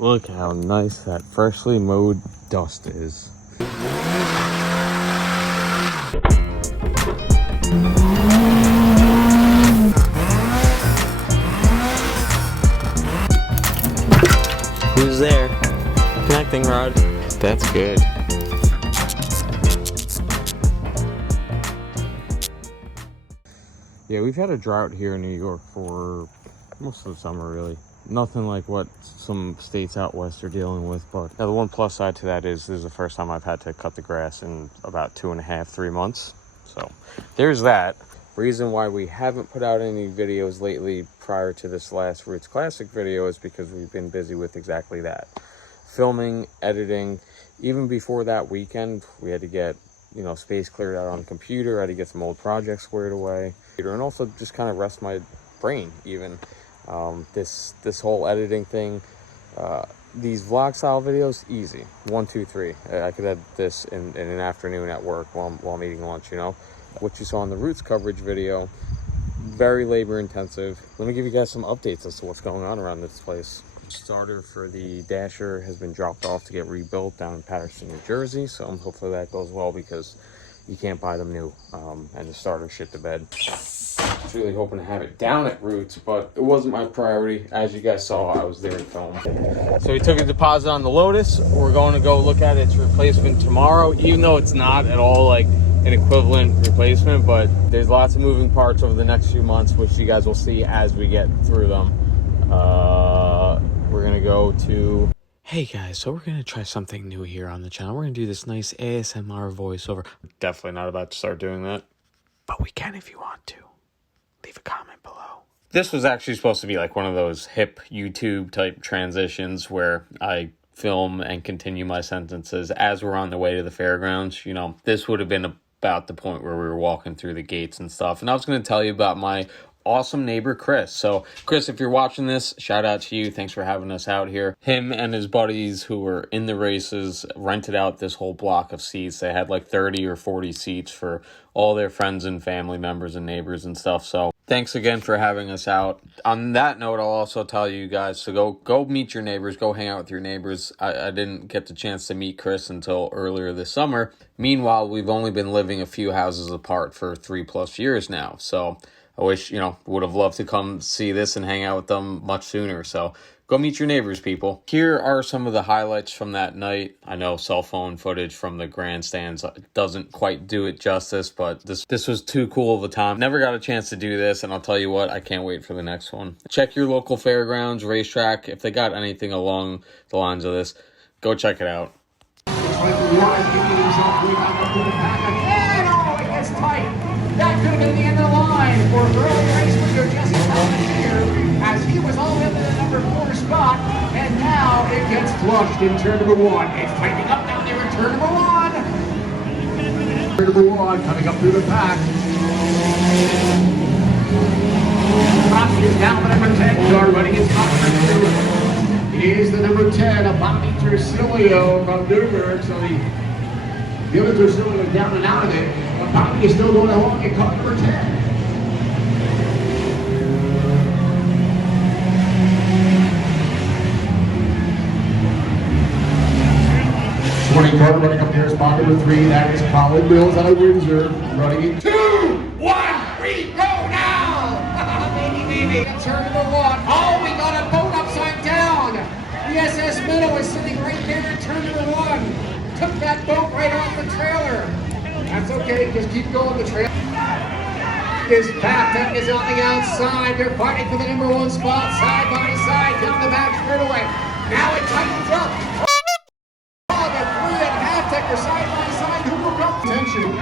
Look how nice that freshly mowed dust is. Who's there? Connecting rod. That's good. Yeah, we've had a drought here in New York for most of the summer, really. Nothing like what some states out west are dealing with, but now the one plus side to that is this is the first time I've had to cut the grass in about 2.5, 3 months. So there's that. Reason why we haven't put out any videos lately prior to this last Roots Classic video is because we've been busy with exactly that. Filming, editing. Even before that weekend, we had to get, you know, space cleared out on the computer. I had to get some old projects squared away. And also just kind of rest my brain even. This whole editing thing, these vlog style videos, easy. 1, 2, 3. I could edit this in an afternoon at work while I'm eating lunch, you know. What you saw in the Roots coverage video, very labor intensive. Let me give you guys some updates as to what's going on around this place. Starter for the Dasher has been dropped off to get rebuilt down in Paterson, New Jersey. So hopefully that goes well because you can't buy them new, and the starter shit the bed. I was really hoping to have it down at Roots, but it wasn't my priority. As you guys saw, I was there to film. So we took a deposit on the Lotus. We're going to go look at its replacement tomorrow, even though it's not at all like an equivalent replacement, but there's lots of moving parts over the next few months, which you guys will see as we get through them. We're gonna go to... Hey guys, so we're gonna try something new here on the channel. We're gonna do this nice ASMR voiceover. Definitely not about to start doing that, but we can if you want to. Leave a comment below. This was actually supposed to be like one of those hip YouTube type transitions where I film and continue my sentences as we're on the way to the fairgrounds. You know, this would have been about the point where we were walking through the gates and stuff. And I was going to tell you about my awesome neighbor, Chris. So, Chris, if you're watching this, shout out to you. Thanks for having us out here. Him and his buddies who were in the races rented out this whole block of seats. They had like 30 or 40 seats for all their friends and family members and neighbors and stuff. So, thanks again for having us out. On that note, I'll also tell you guys to go meet your neighbors, go hang out with your neighbors. I didn't get the chance to meet Chris until earlier this summer. Meanwhile, we've only been living a few houses apart for 3+ years now. So I wish, you know, would have loved to come see this and hang out with them much sooner. So go meet your neighbors, people. Here are some of the highlights from that night. I know cell phone footage from the grandstands doesn't quite do it justice, but this was too cool of a time. Never got a chance to do this, and I'll tell you what, I can't wait for the next one. Check your local fairgrounds, racetrack. If they got anything along the lines of this, go check it out. That could have been the end of the line for early race leader Jesse Thomas here, as he was all in the number 4 spot, and now it gets flushed in turn number 1. It's tightening up down there in turn number 1. Turn number 1 coming up through the pack. Top is down the number 10 car, running his top number 2. It is the number 10, a Bobby Tercilio from Newburgh, so the other Tercilio down and out of it. But Bobby is still going along in car number 10. 20 car running up there is spot number 3. That is Colin Mills out of Windsor. Running in 2, 1, 3, go now! Baby. Turn number 1. Oh, we got a boat upside down. The SS Minnow is sitting right there in turn number 1. Took that boat right off the trailer. That's okay, just keep going. The trailer is backed up, is on the outside. They're fighting for the number 1 spot, side by side, down the back straightaway. Now it tightens up. Oh, the 3.5 Tecker side by side. Who will come? Attention.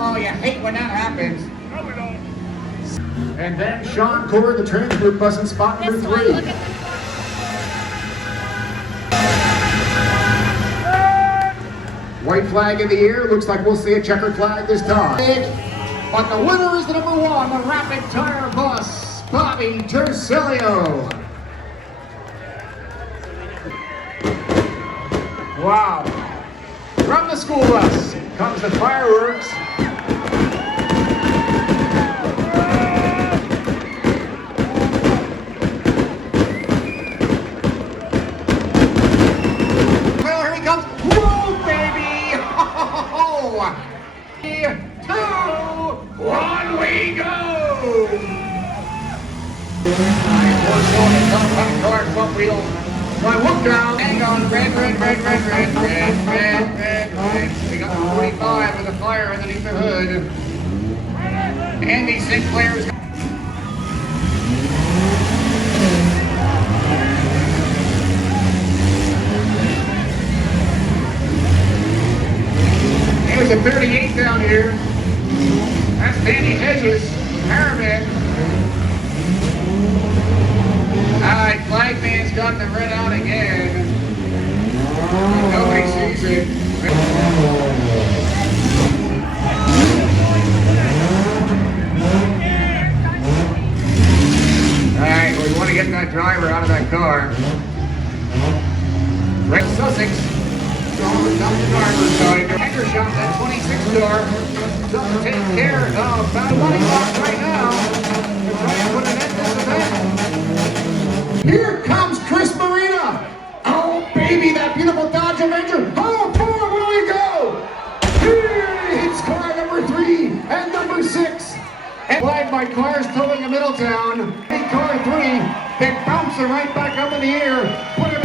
Oh, you hate when that happens. And then Sean Core, the transport bus in spot number 3. White flag in the air. Looks like we'll see a checkered flag this time. But the winner is the number 1, the Rapid Tire Bus, Bobby Tercilio. Wow. From the school bus comes the fireworks. Well, here he comes. Whoa, baby! Oh, 3, 2, 1, we go! Front wheel. My whoop down. Hang on. Red. We got the 45 with a fire underneath the hood. Andy Sinclair's. There's a 38 down here. That's Danny Hedges, Paramedic. Alright, flag man's got the red out again. Nobody sees it. Alright, we want to get that driver out of that car. Red Sussex. Down the driver's side. Anchor shot that 26 door. Doesn't take care of about 20 bucks right now. They're trying to put an end to this event. Here comes Chris Marina. Oh, baby, that beautiful Dodge Avenger. Oh, forward will we go? Here hits car number 3 and number 6. And flagged by cars towing in Middletown. Car 3, they bounce it right back up in the air. Put it.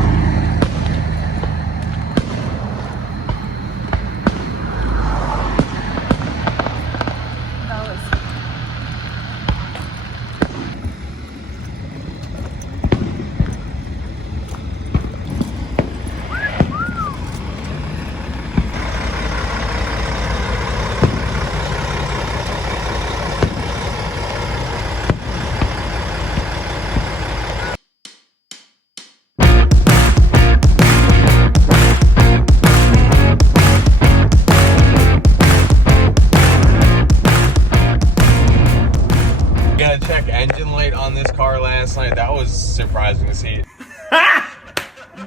Check engine light on this car last night. That was surprising to see.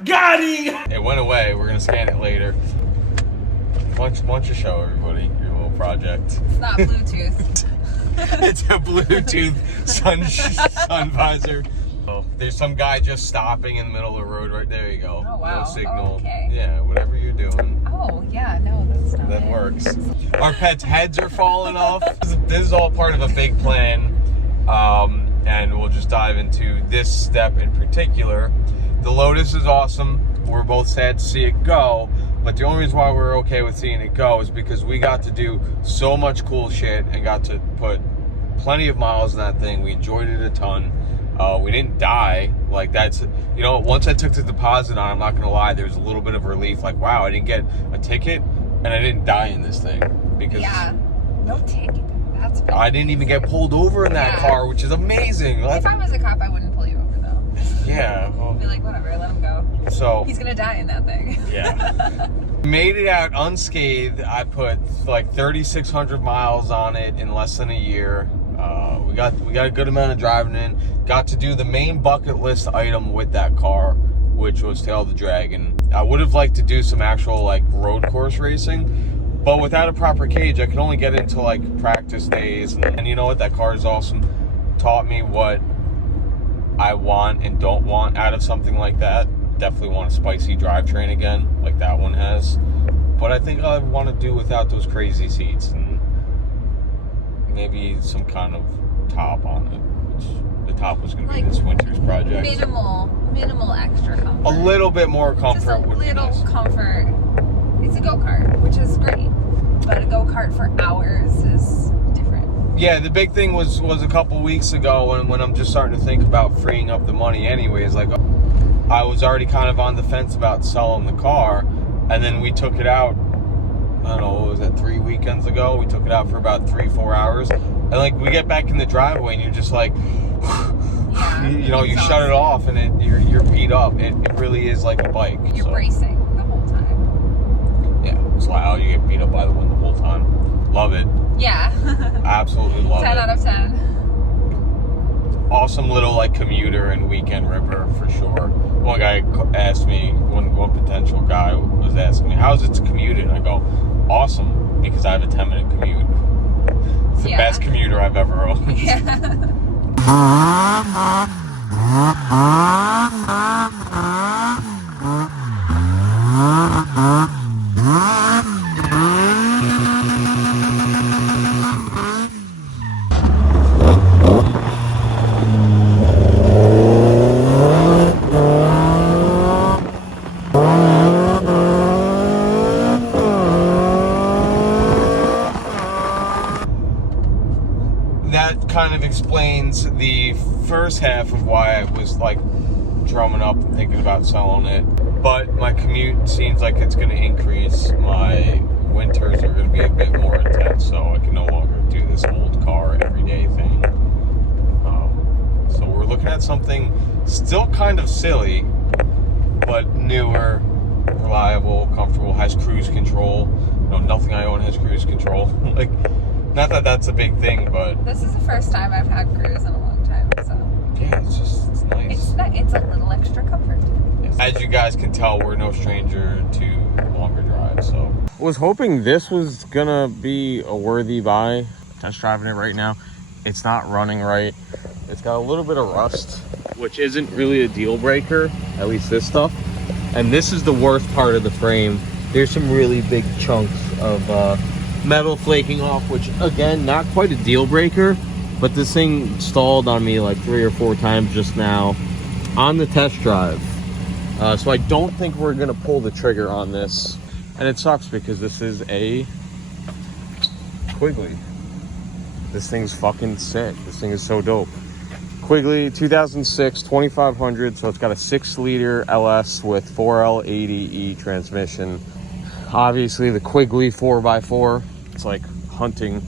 Got him! It went away. We're gonna scan it later. Why don't you show everybody your little project? It's not Bluetooth. It's a Bluetooth sun visor. Oh, there's some guy just stopping in the middle of the road right there. You go. Oh wow. No signal. Oh, okay. Yeah, whatever you're doing. Oh yeah, no, that's not. That works. Our pets' heads are falling off. This is all part of a big plan. And we'll just dive into this step in particular. The Lotus is awesome. We're both sad to see it go, but the only reason why we're okay with seeing it go is because we got to do so much cool shit and got to put plenty of miles in that thing. We enjoyed it a ton. We didn't die. Like, that's, you know, once I took the deposit on, I'm not gonna lie, there's a little bit of relief. Like, wow, I didn't get a ticket and I didn't die in this thing. Because yeah, no ticket. That's I didn't even get pulled over in that car, which is amazing. If I was a cop, I wouldn't pull you over though. Yeah. Well, I'd be like, whatever, let him go. So He's gonna die in that thing. Yeah. Made it out unscathed. I put like 3,600 miles on it in less than a year. We got a good amount of driving in. Got to do the main bucket list item with that car, which was Tail the Dragon. I would have liked to do some actual like road course racing. But without a proper cage, I could only get into like practice days. And you know what? That car is awesome. Taught me what I want and don't want out of something like that. Definitely want a spicy drivetrain again, like that one has. But I think I want to do without those crazy seats and maybe some kind of top on it. Which the top was going to be this winter's project. Minimal extra comfort. A little bit more comfort would be nice. Just a little comfort. It's a go-kart, which is great, but a go-kart for hours is different. Yeah, the big thing was a couple weeks ago when I'm just starting to think about freeing up the money anyways. Like, I was already kind of on the fence about selling the car, and then we took it out, I don't know, what was that, 3 weekends ago? We took it out for about 3-4 hours, and like, we get back in the driveway and you're just like, yeah, you know, you shut it off and you're beat up. It really is like a bike. You're bracing the whole time. Yeah, it's loud. You get beat up by the wind the whole time. Love it. Yeah. Absolutely love it. 10 out of 10. awesome little like commuter and weekend ripper for sure. One guy asked me, one potential guy was asking me, how's it to commute? And I go, awesome, because I have a 10-minute commute. It's the best commuter I've ever owned. Yeah. That kind of explains the first half of why I was like drumming up and thinking about selling it. But my commute seems like it's going to increase. My winters are going to be a bit more intense, so I can no longer do this old car everyday thing. So we're looking at something still kind of silly, but newer, reliable, comfortable, has cruise control. No, nothing I own has cruise control. Like, not that that's a big thing, but This is the first time I've had cruise in a long time, so yeah, it's nice. it's a little extra comfort. As you guys can tell, we're no stranger to longer drives, so. I was hoping this was gonna be a worthy buy. Test driving it right now. It's not running right. It's got a little bit of rust, which isn't really a deal breaker, at least this stuff. And this is the worst part of the frame. There's some really big chunks of metal flaking off, which again, not quite a deal breaker, but this thing stalled on me like 3 or 4 times just now on the test drive. So I don't think we're gonna pull the trigger on this. And it sucks because this is a Quigley. This thing's fucking sick. This thing is so dope. Quigley 2006 2500, so it's got a 6-liter LS with 4L80E transmission. Obviously the Quigley 4x4, it's like hunting,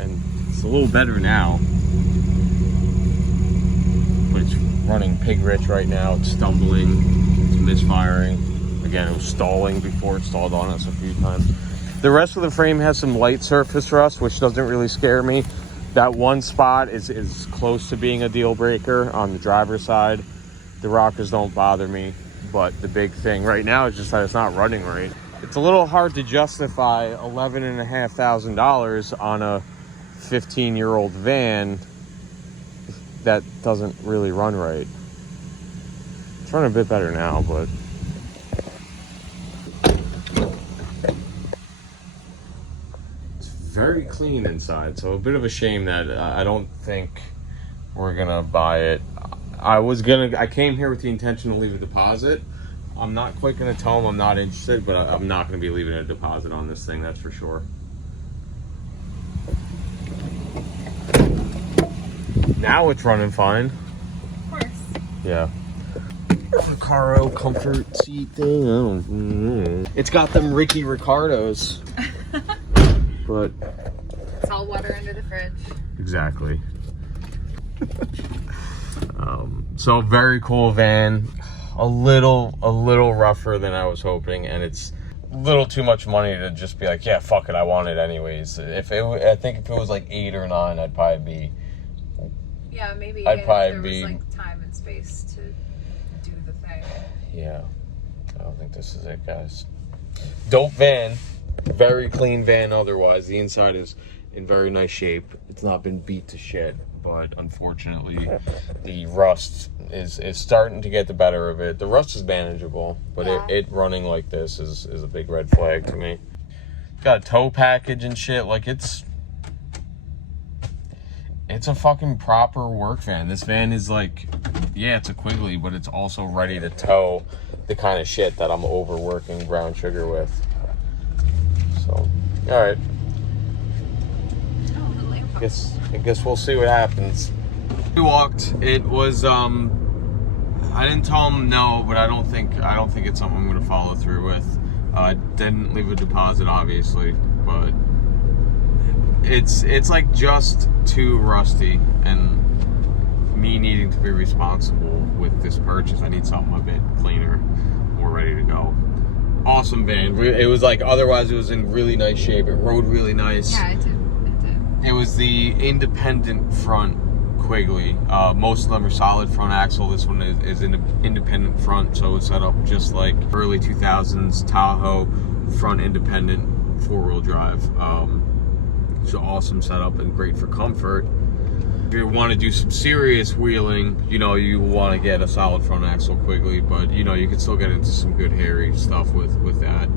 and it's a little better now. But it's running pig rich right now. It's stumbling, it's misfiring. Again, it was stalling before it stalled on us a few times. The rest of the frame has some light surface rust, which doesn't really scare me. That one spot is close to being a deal breaker on the driver's side. The rockers don't bother me, but the big thing right now is just that it's not running right. It's a little hard to justify $11,500 on a 15-year-old van that doesn't really run right. It's running a bit better now, but very clean inside, so a bit of a shame that I don't think we're gonna buy it. I came here with the intention to leave a deposit. I'm not quite gonna tell them I'm not interested, but I'm not gonna be leaving a deposit on this thing, that's for sure. Now it's running fine. Of course. Yeah. Recaro comfort seat thing. It's got them Ricky Ricardos. But it's all water under the fridge. Exactly. So very cool van. A little rougher than I was hoping, and it's a little too much money to just be like, yeah, fuck it, I want it anyways. I think if it was like 8 or 9, I'd probably be. Yeah, maybe. I'd probably if there be. was like time and space to do the thing. Yeah, I don't think this is it, guys. Dope van. Very clean van otherwise. The inside is in very nice shape. It's not been beat to shit, but unfortunately the rust is starting to get the better of it. The rust is manageable, but yeah. it running like this is a big red flag to me. Got a tow package and shit. Like it's a fucking proper work van. This van is like, yeah, it's a Quigley, but it's also ready to tow the kind of shit that I'm overworking brown sugar with. So, all right. I guess we'll see what happens. We walked. It was I didn't tell him no, but I don't think it's something I'm gonna follow through with. Didn't leave a deposit, obviously, but it's like just too rusty, and me needing to be responsible with this purchase, I need something a bit cleaner, more ready to go. Awesome van. It was like, otherwise it was in really nice shape. It rode really nice. Yeah, it did. It was the independent front quiggly. Most of them are solid front axle. This one is an independent front, so it's set up just like early 2000s Tahoe front independent 4-wheel drive. It's an awesome setup and great for comfort. If you want to do some serious wheeling, you know, you want to get a solid front axle quiggly, but you know, you can still get into some good hairy stuff with that.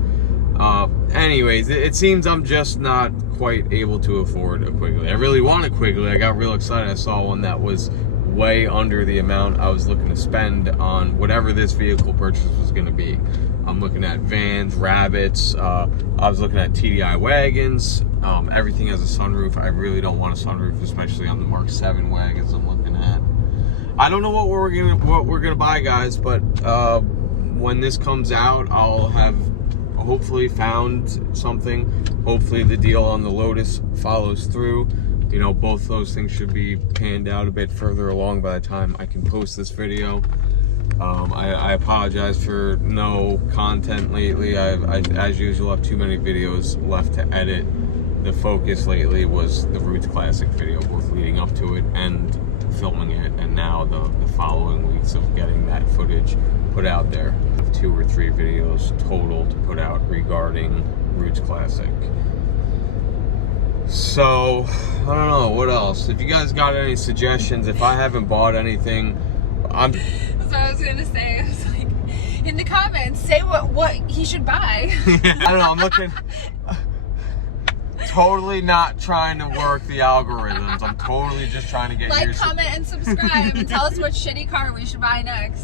Anyways, it seems I'm just not quite able to afford a quiggly. I really want a quiggly. I got real excited. I saw one that was way under the amount I was looking to spend on whatever this vehicle purchase was going to be. I'm looking at vans, rabbits. I was looking at TDI wagons. Everything has a sunroof. I really don't want a sunroof, especially on the Mark 7 wagons I'm looking at. I don't know what we're gonna buy, guys, but when this comes out, I'll have hopefully found something. Hopefully the deal on the Lotus follows through. You know, both those things should be panned out a bit further along by the time I can post this video. I apologize for no content lately. I as usual, have too many videos left to edit. The focus lately was the Roots Classic video, both leading up to it and filming it, and now the following weeks of getting that footage put out there. 2 or 3 videos total to put out regarding Roots Classic. So, I don't know, what else? If you guys got any suggestions, if I haven't bought anything, That's what I was gonna say. I was like, in the comments, say what he should buy. I don't know, I'm looking... Totally not trying to work the algorithms. I'm totally just trying to get like, comment, and subscribe, and tell us what shitty car we should buy next.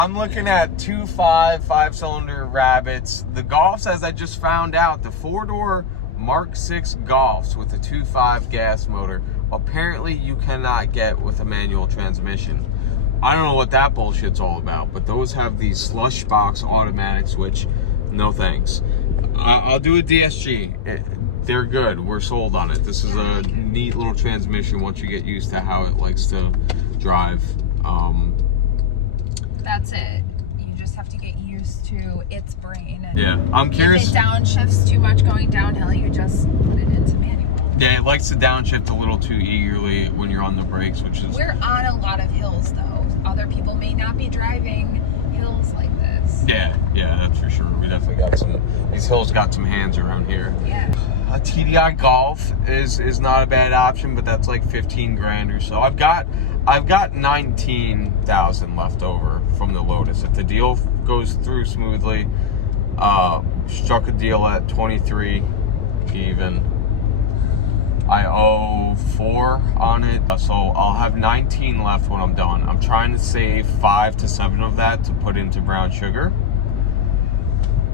I'm looking at 2 5-cylinder rabbits. The Golfs, as I just found out, the 4-door Mark 6 Golfs with a 2.5 gas motor, apparently you cannot get with a manual transmission. I don't know what that bullshit's all about, but those have these slush box automatics, which, no thanks. I'll do a DSG. They're good. We're sold on it. This is a neat little transmission once you get used to how it likes to drive. That's it. You just have to get used to its brain. Yeah, I'm curious. If it downshifts too much going downhill, you just put it into manual. Yeah, it likes to downshift a little too eagerly when you're on the brakes, which is... We're on a lot of hills, though. Other people may not be driving hills like this. Yeah, that's for sure. We definitely got some... These hills got some hands around here. Yeah. A TDI Golf is not a bad option, but that's like 15 grand or so. I've got 19,000 left over from the Lotus. If the deal goes through smoothly, struck a deal at 23 even. I owe 4 on it, so I'll have 19 left when I'm done. I'm trying to save 5 to 7 of that to put into brown sugar.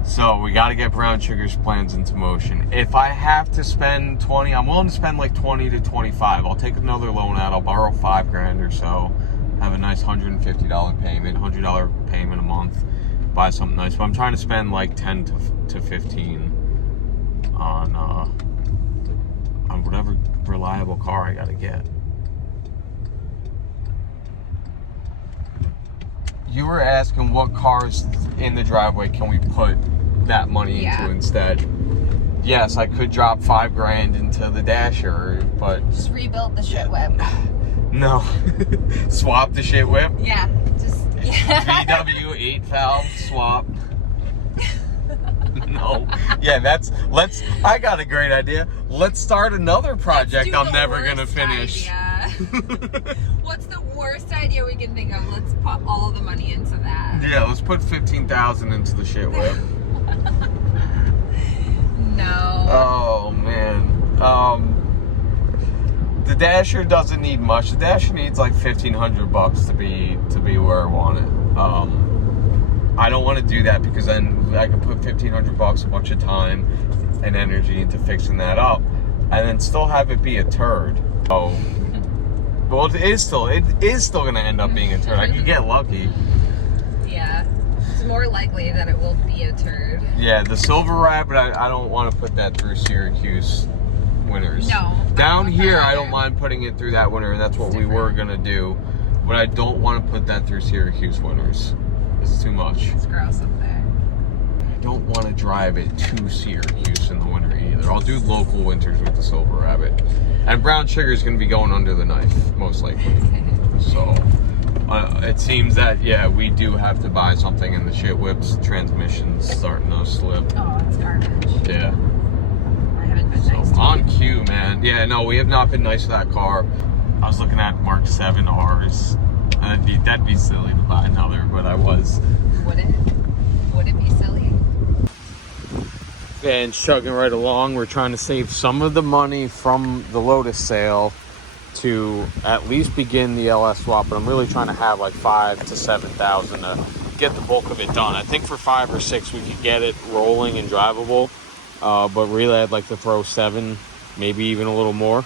So we got to get brown sugar's plans into motion. If I have to spend 20, I'm willing to spend like 20 to 25. I'll take another loan out. I'll borrow 5 grand or so. Have a nice $150 payment, $100 payment a month. Buy something nice. But I'm trying to spend like 10 to 15 on whatever reliable car I got to get. You were asking what cars in the driveway can we put that money into instead. Yes, I could drop 5 grand into the Dasher, but... Just rebuild the shit whip. No. Swap the shit whip? Yeah, just... Yeah. VW 8 valve swap. No. Yeah, I got a great idea. Let's start another project I'm never gonna finish. What's the worst idea we can think of? Let's put all the money into that. Yeah, let's put 15,000 into the shit whip. No. Oh man. The Dasher doesn't need much. The Dasher needs like $1,500 to be where I want it. I don't want to do that because then I can put $1,500 a bunch of time and energy into fixing that up, and then still have it be a turd. Oh, well, it is still going to end up being a turd. I could get lucky. Yeah, it's more likely that it will be a turd. Yeah, the Silver Rabbit, I don't want to put that through Syracuse winters. No. Down here, I don't mind putting it through that winter, and that's what we were going to do, but I don't want to put that through Syracuse winters. It's too much. It's gross up there. don't want to drive it to Syracuse in the winter either. I'll do local winters with the Silver Rabbit. And brown sugar is going to be going under the knife, most likely. So, it seems that, yeah, we do have to buy something, and the shit whip's transmission's starting to slip. Oh, it's garbage. Yeah. I haven't been nice to On it. cue, man. Yeah, no, we have not been nice to that car. I was looking at Mark 7 Rs. That'd be silly to buy another, but I was. Would it? Would it be silly? And chugging right along, we're trying to save some of the money from the Lotus sale to at least begin the LS swap, but I'm really trying to have like 5,000 to 7,000 to get the bulk of it done. I think for 5 or 6 we could get it rolling and drivable, but really I'd like to throw 7, maybe even a little more.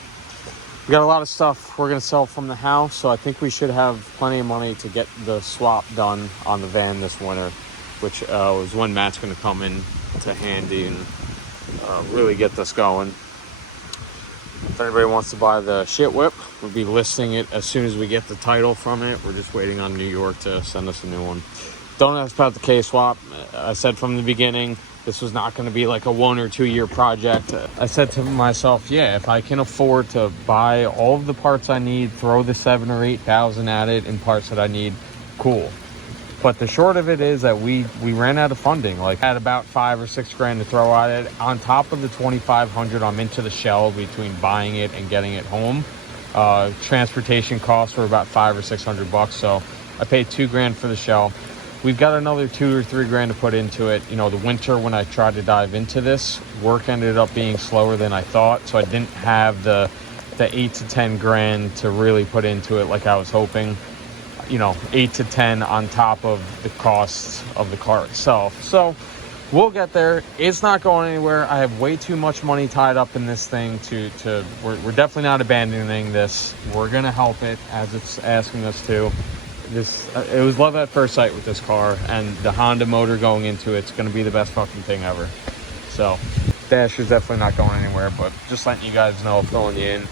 We got a lot of stuff we're gonna sell from the house, so I think we should have plenty of money to get the swap done on the van this winter, which is when Matt's gonna come in to handy and really get this going. If anybody wants to buy the shit whip, we'll be listing it as soon as we get the title from it. We're just waiting on New York to send us a new one. Don't ask about the K-swap. I said from the beginning, this was not going to be like a 1 or 2 year project. I said to myself, yeah, if I can afford to buy all of the parts I need, throw the 7,000 or 8,000 at it in parts that I need, cool. But the short of it is that we ran out of funding. Like, had about 5 or 6 grand to throw at it. On top of the 2,500, I'm into the shell between buying it and getting it home. Transportation costs were about 500 or 600 bucks, so I paid 2 grand for the shell. We've got another 2 or 3 grand to put into it. You know, the winter when I tried to dive into this, work ended up being slower than I thought, so I didn't have the 8 to 10 grand to really put into it like I was hoping. You know, 8 to 10 on top of the costs of the car itself. So we'll get there. It's not going anywhere. I have way too much money tied up in this thing we're definitely not abandoning this. We're gonna help it as it's asking us to. It was love at first sight with this car, and the Honda motor going into it's gonna be the best fucking thing ever. So dash is definitely not going anywhere, but just letting you guys know, filling you in.